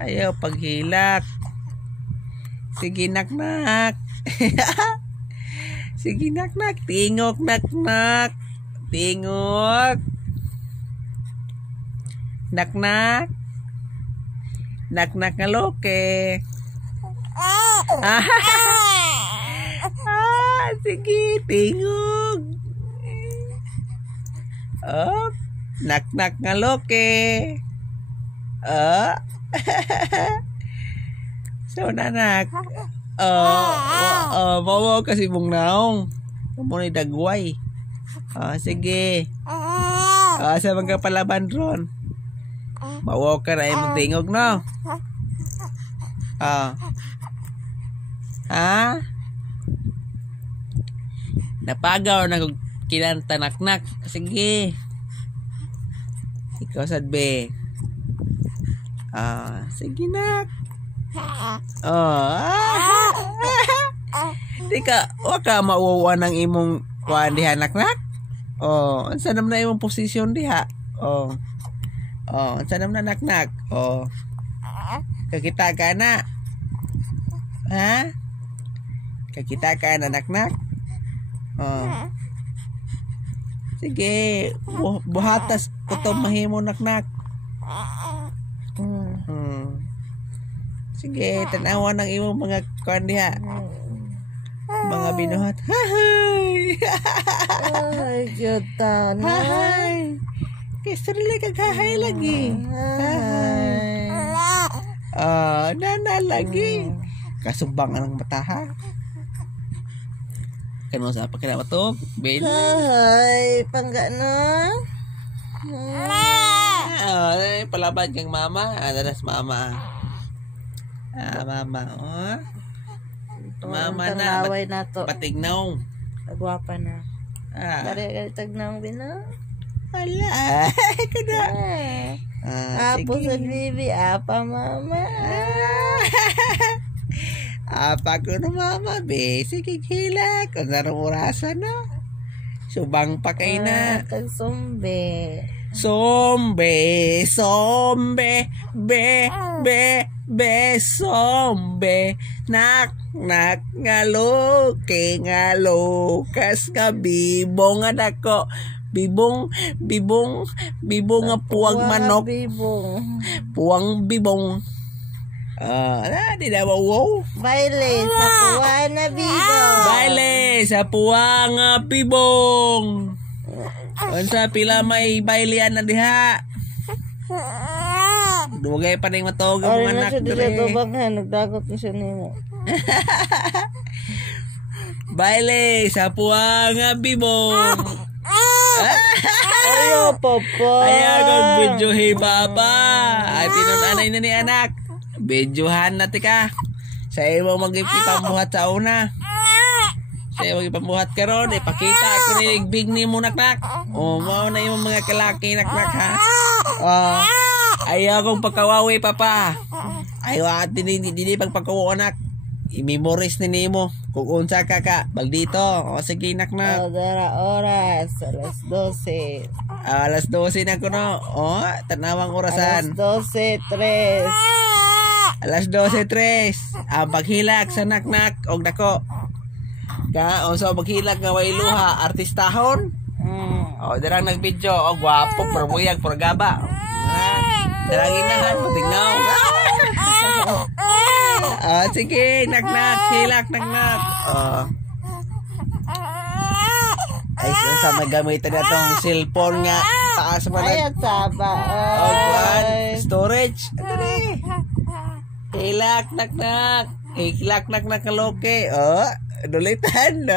Ayaw paghilak. Sige nak-nak. Sige nak-nak. Tingok nak-nak. Tingok. Nak-nak. Nak-nak nga loke. Sige, tingog. Nak-nak nga loke. So nanak. Bawa kasi mong naong. Muna dagway. Sige. Sa mga palaban ron. Bawa ka na imong tingog, no? Napagaw na kung kinanta nak-nak. Sige. Ikaw sadbe. Sige nak. Tika, waka mauwa ng imong kuan diha nak-nak. Ansa naman na imong posisyon diha. Ansa naman na nak-nak. Kakita ka na. Kakita ka na nak-nak. Sige, buhatas ko to mahimo nak-nak. Sige, tanawa ng imong mga kuan diha. Mga binuhat. Hay! Ay, juta na. Hay! Kisarili kaghahay lagi. Hay! Nana lagi. Kasubangan ng mata, ha? Kano sa pa kaya to? Ben. Ay, pangga na. Palaban kang mama. Adalas mama. Mama. Mama na. Tangaway na to. Patignaw. Agwapa na. Dari tagnaw din na. Wala. Kada. Apo sa bibi. Apa mama. Apa ko na mama, be. Sige, hilak. Ang narumurasan na. Subang pa kayo na. Tagsombe. Sombe, sombe, be, sombe. Nak, ngalo, kas nga bibong nga dako. Bibong nga puwag manok. Puwang bibong. Di na wow. Baile sa puwang na bibong. Baile sa puwang nga bibong. Unsa pila may bailian na diha. Dugay pa ning matog ang mga anak dire. Nagdagot ni siya nimo. Baile sa puwang nga bibong. Ayo papa. Ayaw kong videohi baba. Ay pinunanay na ni anak. Videohan na tika. Sa imo mag-ipambuhat sa una. Sa imo mag-ipambuhat ka ron. Ipakita ako ni big ni mo nak-nak. Mao na yung mga kalaki nak-nak, ha. Ayaw kong pagkawawi papa. Ayaw at dini pagpagkawo anak. I-memories ni nimo. Kung unsa ka bagdito. Sige nak-nak. Oras. Alas 12. Alas 12 na ko no. Tanawang orasan. Alas 12:03. Alas 12:03. Ang paghilak sa nak-nak og dako. So paghilak nga way luha artistahon. Dirang nag-video. Gwapo perbuyag pergaba. Dirang inahan patignaw. Sige, nak-nak, hilak nak-nak. Ay, sa magamitan na itong cellphone nga. Taas mo na. Ayat saba. Storage. Hilak, nak-nak. Hilak, nak-nak kaloke. Dulitan.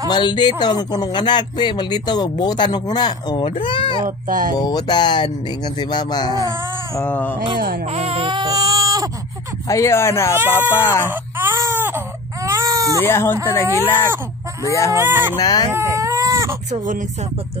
Maldito ang kunong anak, pe. Maldito, magbutan mo kuna. Dra. Butan. Ingan si mama. Ayun, maldito. Ayaw na, papa. Luyahon ta naghilak. Luyahon na. Sugunig sa ko to.